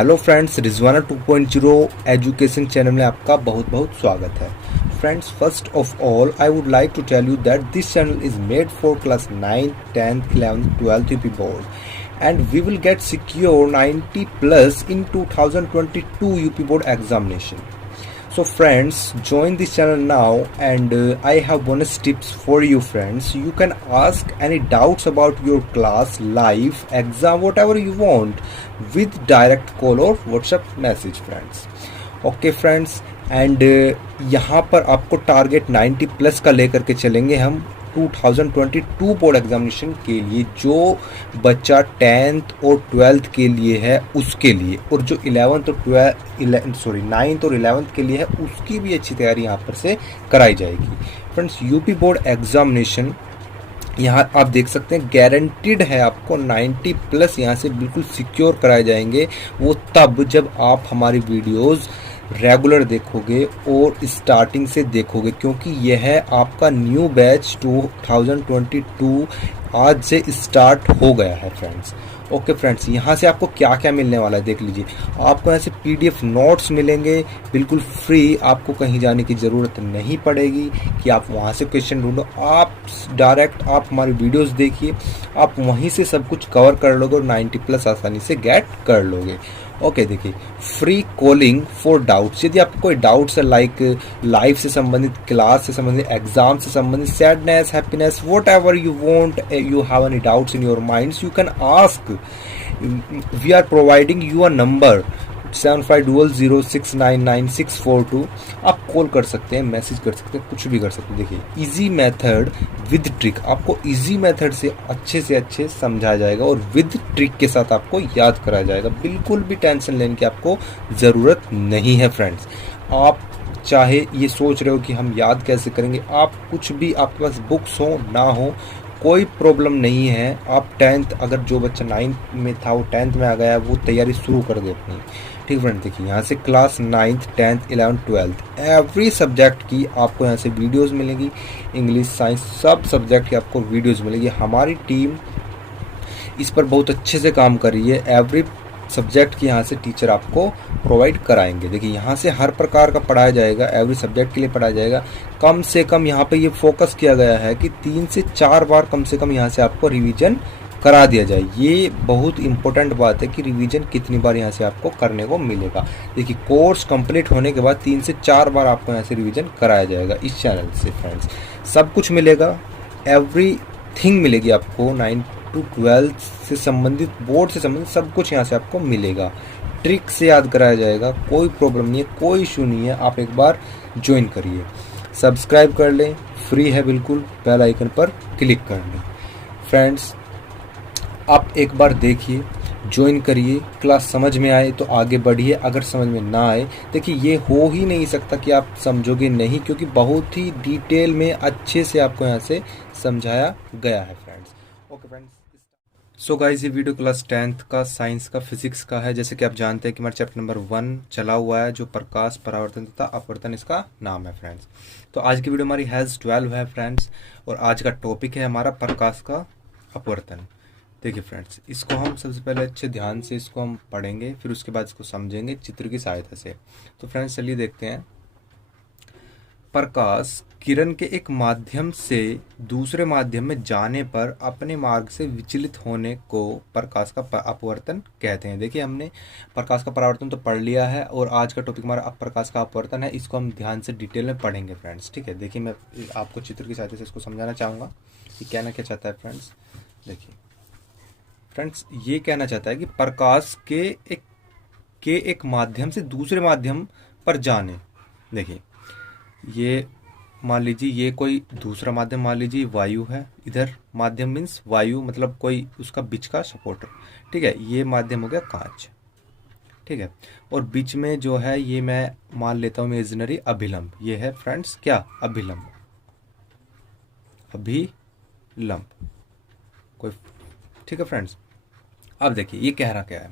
Hello friends, Rizwana 2.0 education channel में आपका बहुत बहुत स्वागत है। Friends, first of all I would like to tell you that this channel is made for class 9, 10th, 11th, 12th UP board and we will get secure 90 plus in 2022 UP board examination. So friends, join this channel now and I have bonus tips for you friends. You can ask any doubts about your class, live, exam, whatever you want with direct call or WhatsApp message friends. Okay friends, and यहाँ पर आपको target 90 plus का लेकर के चलेंगे हम 2022 board examination के लिए। जो बच्चा 10th और 12th के लिए है उसके लिए, और जो 9th और 11th के लिए है उसकी भी अच्छी तैयारी यहाँ पर से कराई जाएगी। फ्रेंड्स, यूपी बोर्ड एग्जामिनेशन यहाँ आप देख सकते हैं गारंटीड है, आपको 90 प्लस यहाँ से बिल्कुल सिक्योर कराए जाएंगे। वो तब जब आप हमारी वीडियोस रेगुलर देखोगे और स्टार्टिंग से देखोगे, क्योंकि यह है आपका न्यू बैच 2022 आज से स्टार्ट हो गया है फ्रेंड्स। ओके फ्रेंड्स, यहाँ से आपको क्या क्या मिलने वाला है देख लीजिए। आपको यहाँ से PDF नोट्स मिलेंगे बिल्कुल फ्री, आपको कहीं जाने की ज़रूरत नहीं पड़ेगी कि आप वहाँ से क्वेश्चन ढूंढो। आप डायरेक्ट आप हमारी वीडियोस देखिए, आप वहीं से सब कुछ कवर कर लोगे और 90 प्लस आसानी से गेट कर लोगे। ओके देखिए, फ्री कॉलिंग फॉर डाउट्स। यदि आपको कोई डाउट्स है लाइक लाइफ से संबंधित, क्लास से संबंधित, एग्जाम से संबंधित, sadness, happiness, whatever you want, you have any doubts in your minds, you can ask. We are providing you a number 7500699642। आप कॉल कर सकते हैं, मैसेज कर सकते हैं, कुछ भी कर सकते हैं। देखिए, इजी मेथड विद ट्रिक, आपको इजी मेथड से अच्छे समझाया जाएगा और विद ट्रिक के साथ आपको याद कराया जाएगा। बिल्कुल भी टेंशन लेने की आपको ज़रूरत नहीं है फ्रेंड्स। आप चाहे ये सोच रहे हो कि हम याद कैसे करेंगे, आप कुछ भी, आपके पास बुक्स हो ना हो कोई प्रॉब्लम नहीं है। आप 10th, अगर जो बच्चा 9th में था वो 10th में आ गया है, वो तैयारी शुरू कर दे अपनी। ठीक फ्रेंड, देखिए यहाँ से class 9th, 10th, 11th, 12th every subject की आपको यहाँ से वीडियोस मिलेगी। इंग्लिश, साइंस, सब सब्जेक्ट की आपको वीडियोस मिलेगी। हमारी टीम इस पर बहुत अच्छे से काम कर रही है। एवरी सब्जेक्ट की यहाँ से टीचर आपको प्रोवाइड कराएंगे। देखिए, यहाँ से हर प्रकार का पढ़ाया जाएगा, एवरी सब्जेक्ट के लिए पढ़ाया जाएगा। कम से कम यहाँ पे ये फोकस किया गया है कि 3 से 4 बार कम से कम यहाँ से आपको रिवीजन करा दिया जाए। ये बहुत इंपॉर्टेंट बात है कि रिवीजन कितनी बार यहाँ से आपको करने को मिलेगा। देखिए, कोर्स कंप्लीट होने के बाद 3 से 4 बार आपको यहाँ से रिवीजन कराया जाएगा इस चैनल से फ्रेंड्स। सब कुछ मिलेगा, एवरीथिंग मिलेगी आपको। 9 to 12 से संबंधित, बोर्ड से संबंधित सब कुछ यहाँ से आपको मिलेगा। ट्रिक से याद कराया जाएगा, कोई प्रॉब्लम नहीं है, कोई इशू नहीं है। आप एक बार ज्वाइन करिए, सब्सक्राइब कर लें, फ्री है बिल्कुल, बेल आइकन पर क्लिक कर लें। फ्रेंड्स, आप एक बार देखिए, ज्वाइन करिए, क्लास समझ में आए तो आगे बढ़िए, अगर समझ में ना आए, देखिए ये हो ही नहीं सकता कि आप समझोगे नहीं, क्योंकि बहुत ही डिटेल में अच्छे से आपको यहाँ से समझाया गया है friends. Okay friends, so guys, ये वीडियो क्लास 10th का साइंस का फिजिक्स का है। जैसे कि आप जानते हैं कि हमारा चैप्टर नंबर 1 चला हुआ है, जो प्रकाश, परावर्तन तथा अपवर्तन इसका नाम है फ्रेंड्स। तो आज की वीडियो हमारी हैज़ 12 है फ्रेंड्स, और आज का टॉपिक है हमारा प्रकाश का अपवर्तन। देखिए फ्रेंड्स, इसको हम सबसे पहले अच्छे ध्यान से इसको हम पढ़ेंगे, फिर उसके बाद इसको समझेंगे चित्र की सहायता से। तो फ्रेंड्स चलिए देखते हैं। प्रकाश किरण के एक माध्यम से दूसरे माध्यम में जाने पर अपने मार्ग से विचलित होने को प्रकाश का अपवर्तन कहते हैं। देखिए, हमने प्रकाश का परावर्तन तो पढ़ लिया है, और आज का टॉपिक हमारा प्रकाश का अपवर्तन है। इसको हम ध्यान से डिटेल में पढ़ेंगे फ्रेंड्स। ठीक है, देखिए मैं आपको चित्र की सहायता से इसको समझाना चाहूँगा कि कहना क्या चाहता है फ्रेंड्स। देखिए फ्रेंड्स, ये कहना चाहता है कि प्रकाश के एक माध्यम से दूसरे माध्यम पर जाने। देखिए, ये मान लीजिए ये कोई दूसरा माध्यम, मान लीजिए वायु है, इधर माध्यम मीन्स वायु मतलब कोई उसका बीच का सपोर्टर। ठीक है, ये माध्यम हो गया कांच। ठीक है, और बीच में जो है ये मैं मान लेता हूँ इमेजिनरी अभिलंब। ये है फ्रेंड्स क्या, अभिलंब, अभिलंब कोई। ठीक है फ्रेंड्स, अब देखिए ये कह रहा क्या है।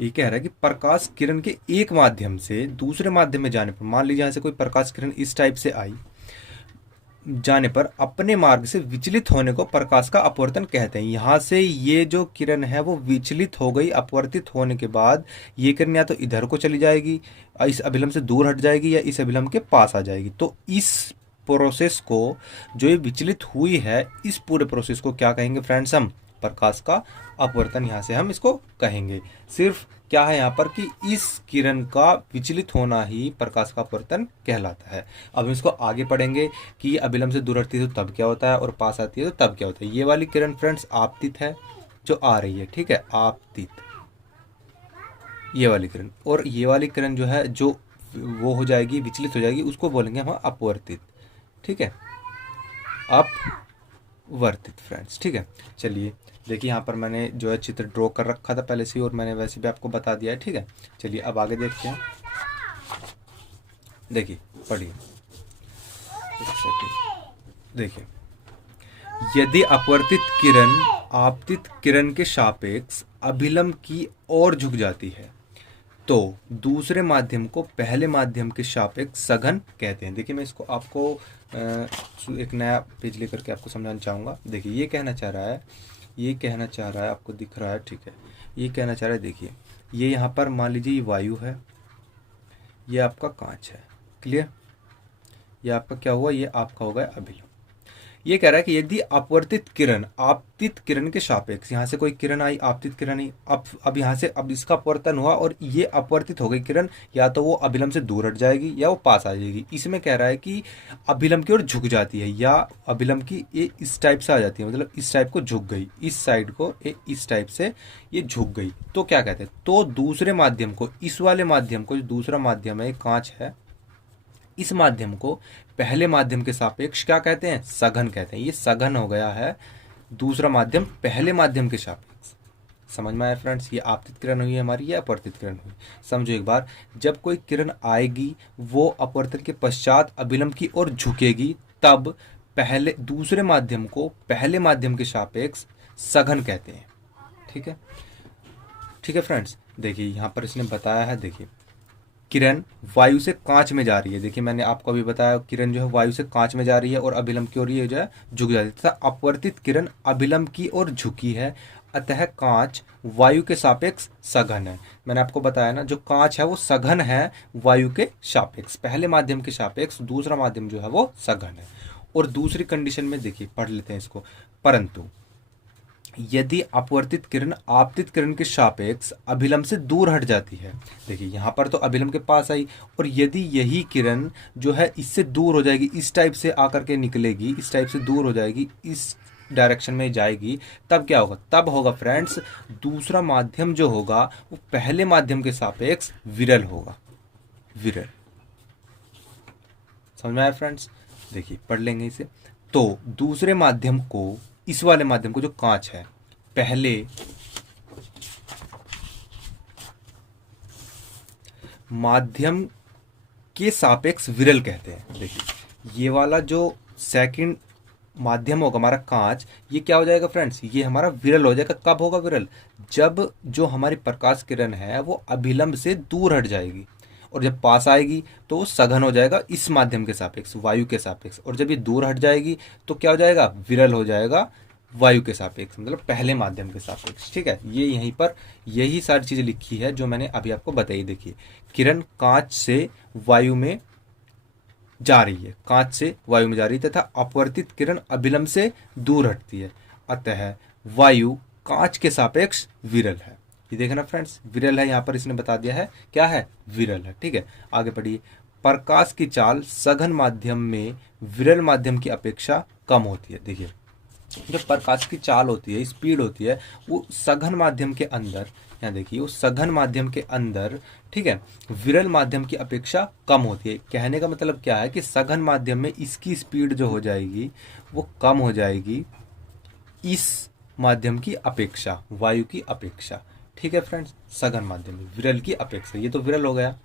ये कह रहा है कि प्रकाश किरण के एक माध्यम से दूसरे माध्यम में जाने पर, मान लीजिए यहाँ से कोई प्रकाश किरण इस टाइप से आई, जाने पर अपने मार्ग से विचलित होने को प्रकाश का अपवर्तन कहते हैं। यहाँ से ये जो किरण है वो विचलित हो गई, अपवर्तित होने के बाद ये किरण या तो इधर को चली जाएगी, इस अभिलंब से दूर हट जाएगी, या इस अभिलंब के पास आ जाएगी। तो इस प्रोसेस को, जो ये विचलित हुई है, इस पूरे प्रोसेस को क्या कहेंगे फ्रेंड्स? हम प्रकाश का अपवर्तन यहाँ से हम इसको कहेंगे। सिर्फ क्या है यहाँ पर कि इस किरण का विचलित होना ही प्रकाश का अपवर्तन कहलाता है। अब हम इसको आगे पढ़ेंगे कि अभिलंब से दूर हटती है तो तब क्या होता है, और पास आती है तो तब क्या होता है। ये वाली किरण फ्रेंड्स आपतित है जो आ रही है, ठीक है, आपतित, ये वाली किरण। और ये वाली किरण जो है, जो वो हो जाएगी, विचलित हो जाएगी, उसको बोलेंगे हम अपवर्तित, ठीक है, अपवर्तित फ्रेंड्स, ठीक है। चलिए देखिए, यहाँ पर मैंने जो है चित्र ड्रॉ कर रखा था पहले से ही, और मैंने वैसे भी आपको बता दिया है, ठीक है। चलिए अब आगे देखते हैं। देखिए पढ़िए, देखिए, यदि अपवर्तित किरण आपतित किरण के सापेक्ष अभिलंब की ओर झुक जाती है तो दूसरे माध्यम को पहले माध्यम के सापेक्ष सघन कहते हैं। देखिए मैं इसको आपको एक नया पेज लेकर के आपको समझाना चाहूँगा। देखिए ये कहना चाह रहा है, ये कहना चाह रहा है, आपको दिख रहा है, ठीक है, ये कहना चाह रहा है। देखिए ये यहाँ पर मान लीजिए ये वायु है, ये आपका कांच है, क्लियर, ये आपका क्या हुआ, ये आपका हो गया अभिलंब। ये कह रहा है कि यदि अपवर्तित किरण आपतित किरण के सापेक्ष, यहाँ से कोई किरण आई, आपतित किरण आई, अब यहाँ से अब इसका अपवर्तन हुआ और ये अपवर्तित हो गई किरण, या तो वो अभिलंब से दूर हट जाएगी या वो पास आ जाएगी। इसमें कह रहा है कि अभिलंब की ओर झुक जाती है, या अभिलंब की ये इस टाइप से आ जाती है, मतलब इस टाइप को झुक गई, इस साइड को इस टाइप से ये झुक गई, तो क्या कहते हैं? तो दूसरे माध्यम को, इस वाले माध्यम को, जो दूसरा माध्यम है, कांच है, इस माध्यम को पहले माध्यम के सापेक्ष क्या कहते हैं? सघन कहते हैं। ये सघन हो गया है दूसरा माध्यम पहले माध्यम के सापेक्ष। समझ में आया फ्रेंड्स? ये आपतित किरण हुई हमारी, ये अपवर्तित किरण हुई। समझो एक बार, जब कोई किरण आएगी वो अपवर्तन के पश्चात अभिलंब की ओर झुकेगी, तब पहले दूसरे माध्यम को पहले माध्यम के सापेक्ष सघन कहते हैं, ठीक है, ठीक है फ्रेंड्स। देखिए यहाँ पर इसने बताया है, देखिए किरण वायु से कांच में जा रही है। देखिए मैंने आपको अभी बताया, किरण जो है वायु से कांच में जा रही है और अभिलंब की ओर ये जो है झुक जाती है, तथा अपवर्तित किरण अभिलंब की ओर झुकी है, अतः कांच वायु के सापेक्ष सघन है। मैंने आपको बताया ना, जो कांच है वो सघन है वायु के सापेक्ष, पहले माध्यम के सापेक्ष दूसरा माध्यम जो है वो सघन है। और दूसरी कंडीशन में देखिए, पढ़ लेते हैं इसको, परंतु यदि अपवर्तित किरण आपतित किरण के सापेक्ष अभिलंब से दूर हट जाती है, देखिए यहाँ पर तो अभिलंब के पास आई, और यदि यही किरण जो है इससे दूर हो जाएगी, इस टाइप से आकर के निकलेगी, इस टाइप से दूर हो जाएगी, इस डायरेक्शन में जाएगी, तब क्या होगा? तब होगा फ्रेंड्स, दूसरा माध्यम जो होगा वो पहले माध्यम के सापेक्ष विरल होगा, विरल। समझ में आया फ्रेंड्स? देखिए पढ़ लेंगे इसे। तो दूसरे माध्यम को, इस वाले माध्यम को जो कांच है, पहले माध्यम के सापेक्ष विरल कहते हैं। देखिए ये वाला जो सेकंड माध्यम होगा हमारा कांच, ये क्या हो जाएगा फ्रेंड्स? ये हमारा विरल हो जाएगा। कब होगा विरल? जब जो हमारी प्रकाश किरण है वो अभिलंब से दूर हट जाएगी, और जब पास आएगी तो वो सघन हो जाएगा इस माध्यम के सापेक्ष, वायु के सापेक्ष, और जब ये दूर हट जाएगी तो क्या हो जाएगा? विरल हो जाएगा वायु के सापेक्ष, मतलब पहले माध्यम के सापेक्ष, ठीक है। ये यहीं पर यही सारी चीजें लिखी है जो मैंने अभी आपको बताई। देखिए किरण कांच से वायु में जा रही है, कांच से वायु में जा रही है, तथा अपवर्तित किरण अभिलंब से दूर हटती है, अतः वायु कांच के सापेक्ष विरल है। ये देखना फ्रेंड्स, विरल है, यहाँ पर इसने बता दिया है क्या है? विरल है, ठीक है। आगे पढ़िए। प्रकाश की चाल सघन माध्यम में विरल माध्यम की अपेक्षा कम होती है। देखिए जो प्रकाश की चाल होती है, स्पीड होती है, वो सघन माध्यम के अंदर, यहाँ देखिए, वो सघन माध्यम के अंदर, ठीक है, विरल माध्यम की अपेक्षा कम होती है। कहने का मतलब क्या है कि सघन माध्यम में इसकी स्पीड जो हो जाएगी वो कम हो जाएगी इस माध्यम की अपेक्षा, वायु की अपेक्षा, ठीक है फ्रेंड्स। सघन माध्यम में विरल की अपेक्षा, ये तो विरल हो गया,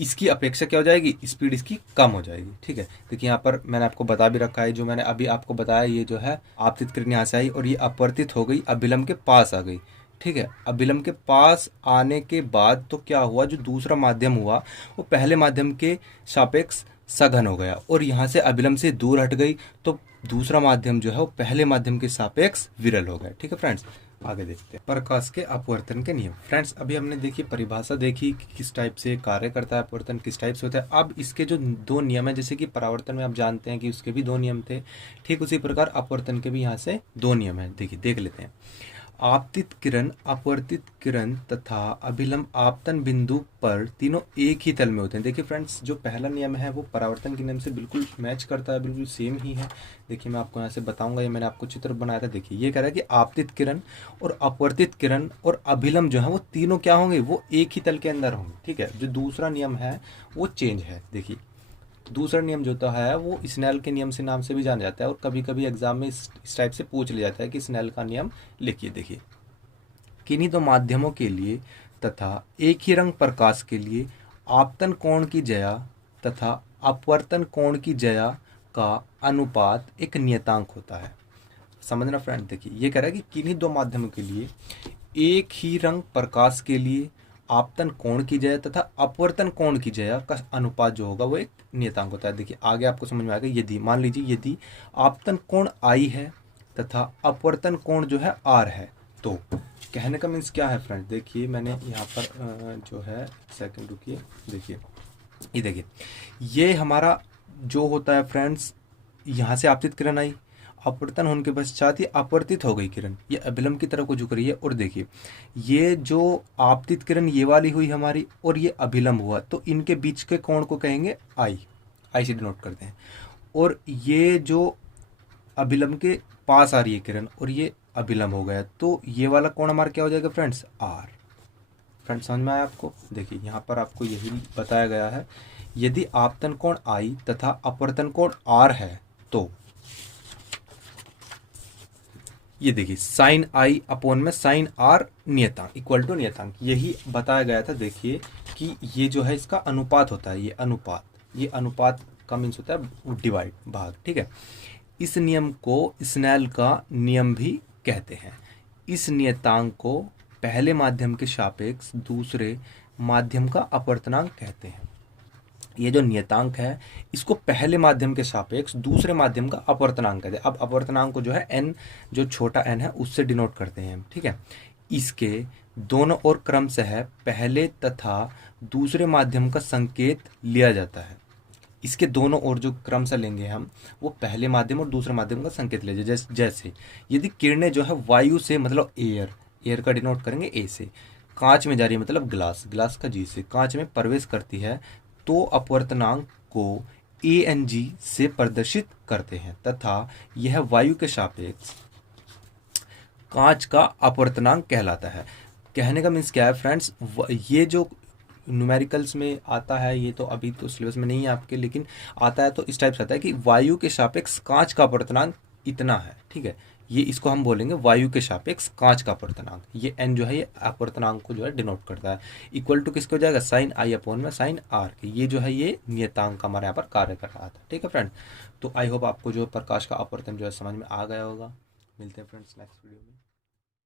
इसकी अपेक्षा क्या हो जाएगी? स्पीड इसकी कम हो जाएगी, ठीक है। देखिए यहाँ पर मैंने आपको बता भी रखा है, जो मैंने अभी आपको बताया, ये जो है आपतित किरण यहाँ से आई और ये अपवर्तित हो गई, अभिलंब के पास आ गई, ठीक है। अभिलंब के पास आने के बाद तो क्या हुआ? जो दूसरा माध्यम हुआ वो पहले माध्यम के सापेक्ष सघन हो गया और यहाँ से अभिलंब से दूर हट गई तो दूसरा माध्यम जो है वो पहले माध्यम के सापेक्ष विरल हो गया। ठीक है फ्रेंड्स, आगे देखते हैं प्रकाश के अपवर्तन के नियम। फ्रेंड्स अभी हमने देखी परिभाषा देखी कि किस टाइप से कार्य करता है अपवर्तन, किस टाइप से होता है। अब इसके जो दो नियम है, जैसे कि परावर्तन में आप जानते हैं कि उसके भी दो नियम थे, ठीक उसी प्रकार अपवर्तन के भी यहाँ से दो नियम है। देखिए देख लेते हैं। आपतित किरण, अपवर्तित किरण तथा अभिलंब आपतन बिंदु पर तीनों एक ही तल में होते हैं। देखिए फ्रेंड्स, जो पहला नियम है वो परावर्तन के नियम से बिल्कुल मैच करता है, बिल्कुल सेम ही है। देखिए मैं आपको यहाँ से बताऊंगा, ये मैंने आपको चित्र बनाया था। देखिए ये कह रहा है कि आपतित किरण और अपवर्तित किरण और अभिलंब जो है वो तीनों क्या होंगे, वो एक ही तल के अंदर होंगे। ठीक है, जो दूसरा नियम है वो चेंज है। देखिए दूसरा नियम जो होता है वो स्नेल के नियम से नाम से भी जाना जाता है और कभी कभी एग्जाम में इस टाइप से पूछ लिया जाता है कि स्नेल का नियम लिखिए। देखिए किन्हीं दो माध्यमों के लिए तथा एक ही रंग प्रकाश के लिए आपतन कोण की ज्या तथा अपवर्तन कोण की ज्या का अनुपात एक नियतांक होता है। समझना फ्रेंड, देखिए ये कह रहा है कि किन्हीं दो माध्यमों के लिए एक ही रंग प्रकाश के लिए आपतन कोण की ज्या तथा अपवर्तन कोण की ज्या का अनुपात जो होगा वो एक नियतांक होता है। देखिए आगे आपको समझ में आएगा। यदि मान लीजिए यदि आपतन कोण आई है तथा अपवर्तन कोण जो है आर है, तो कहने का मीन्स क्या है फ्रेंड, देखिए मैंने यहाँ पर जो है सेकंड रुकिए। देखिए ये देखिए ये हमारा जो होता है फ्रेंड्स, यहाँ से आपतित किरण आई, अपवर्तन होने के पश्चात ये अपवर्तित हो गई किरण, ये अभिलंब की तरफ को झुक रही है। और देखिए ये जो आपतित किरण ये वाली हुई हमारी और ये अभिलंब हुआ, तो इनके बीच के कोण को कहेंगे आई, आई से डिनोट करते हैं। और ये जो अभिलंब के पास आ रही है किरण और ये अभिलंब हो गया, तो ये वाला कोण हमारा क्या हो जाएगा फ्रेंड्स, आर। फ्रेंड्स समझ में आया आपको। देखिए यहाँ पर आपको यही बताया गया है, यदि आपतन कोण आई तथा अपवर्तन कोण आर है तो ये देखिए साइन आई अपॉन में साइन आर नियतांक इक्वल टू नियतांक, यही बताया गया था। देखिए कि ये जो है इसका अनुपात होता है, ये अनुपात का मीन्स होता है डिवाइड, भाग। ठीक है, इस नियम को स्नेल का नियम भी कहते हैं। इस नियतांक को पहले माध्यम के सापेक्ष दूसरे माध्यम का अपवर्तनांक कहते हैं। ये जो नियतांक है इसको पहले माध्यम के सापेक्ष दूसरे माध्यम का अपवर्तनांक कहते हैं। अब अपवर्तनांक को जो है n, जो छोटा n है उससे डिनोट करते हैं। ठीक है, इसके दोनों ओर क्रम से है पहले तथा दूसरे माध्यम का संकेत लिया जाता है। इसके दोनों ओर जो क्रम से लेंगे हम, वो पहले माध्यम और दूसरे माध्यम का संकेत ले जाए। जैसे यदि किरणें जो है वायु से मतलब एयर का डिनोट करेंगे ए से, कांच में जा रही है मतलब ग्लास का जी से कांच में प्रवेश करती है, तो अपवर्तनांक को ANG से प्रदर्शित करते हैं तथा यह वायु के सापेक्ष कांच का अपवर्तनांक कहलाता है। कहने का मीन्स क्या है फ्रेंड्स, ये जो न्यूमेरिकल्स में आता है, ये तो अभी तो सिलेबस में नहीं है आपके, लेकिन आता है तो इस टाइप से आता है कि वायु के सापेक्ष कांच का अपवर्तनांक इतना है। ठीक है, ये इसको हम बोलेंगे वायु के सापेक्ष कांच का अपवर्तनांक। ये n जो है ये अपवर्तनांक को जो है डिनोट करता है। इक्वल टू किसके हो जाएगा, साइन आई अपॉन में साइन आर के। ये जो है ये नियतांक हमारे यहाँ पर कार्य कर रहा था। ठीक है फ्रेंड, तो आई होप आपको जो प्रकाश का अपवर्तन जो है समझ में आ गया होगा। मिलते हैं फ्रेंड्स नेक्स्ट वीडियो में।